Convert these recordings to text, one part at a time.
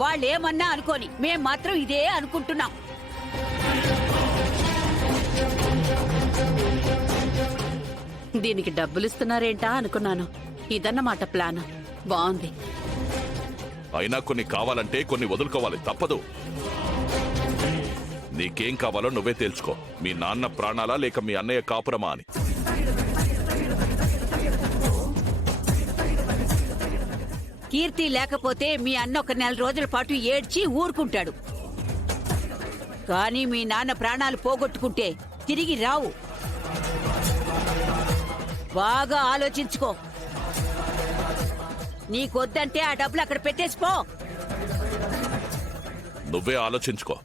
వాళ్ళేమన్నా అనుకోని మేం మాత్రం ఇదే అనుకుంటున్నాం. దీనికి డబ్బులిస్తున్నారేంటా అనుకున్నాను. ఇదన్నమాట ప్లాన్. బాగుంది. అయినా కొన్ని కావాలంటే కొన్ని వదులుకోవాలి, తప్పదు. నీకేం కావాలో నువ్వే తేల్చుకో. మీ నాన్న ప్రాణాలా లేక మీ అన్నయ్య కాపురమా అని. కీర్తి లేకపోతే మీ అన్న ఒక 4 రోజుల పాటు ఏడ్చి ఊరుకుంటాడు. కానీ మీ నాన్న ప్రాణాలు పోగొట్టుకుంటే తిరిగి రావు. బాగా ఆలోచించుకో. నీకొద్దంటే ఆ డబ్బులు అక్కడ పెట్టేసిపో. నువ్వే ఆలోచించుకో.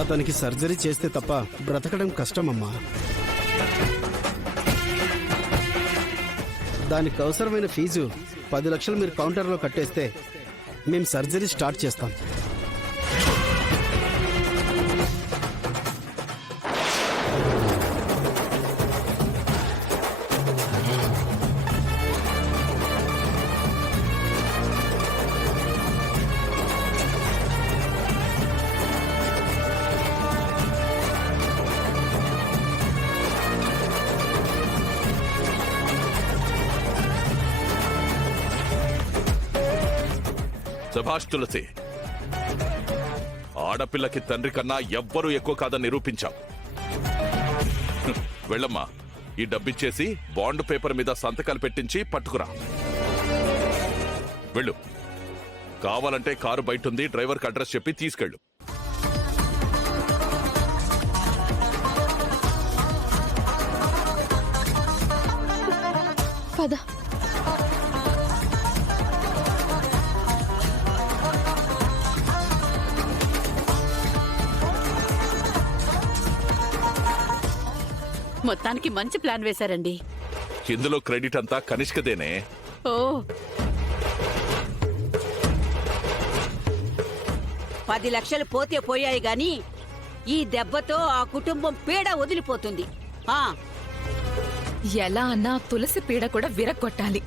అతనికి సర్జరీ చేస్తే తప్ప బ్రతకడం కష్టమమ్మా. దానికి అవసరమైన ఫీజు 10 లక్షలు మీరు కౌంటర్లో కట్టేస్తే మేము సర్జరీ స్టార్ట్ చేస్తాం. శభాష్ తులసి, ఆడపిల్లకి తండ్రి కన్నా ఎవ్వరూ ఎక్కువ కాదని నిరూపించావు. వెళ్ళమ్మా, ఈ డబ్బిచ్చేసి బాండ్ పేపర్ మీద సంతకాలు పెట్టించి పట్టుకురా. వెళ్ళు. కావాలంటే కారు బయటుంది, డ్రైవర్కి అడ్రస్ చెప్పి తీసుకెళ్ళు. పద. మొత్తానికి మంచి ప్లాన్ వేశారండి. ఇందులో క్రెడిట్ అంతా కనిష్కదేనే. ఓ, 10 లక్షలు పోతే పోయాయి గాని ఈ దెబ్బతో ఆ కుటుంబం పీడ వదిలిపోతుంది. ఎలా అన్నా తులసి పీడ కూడా విరగొట్టాలి.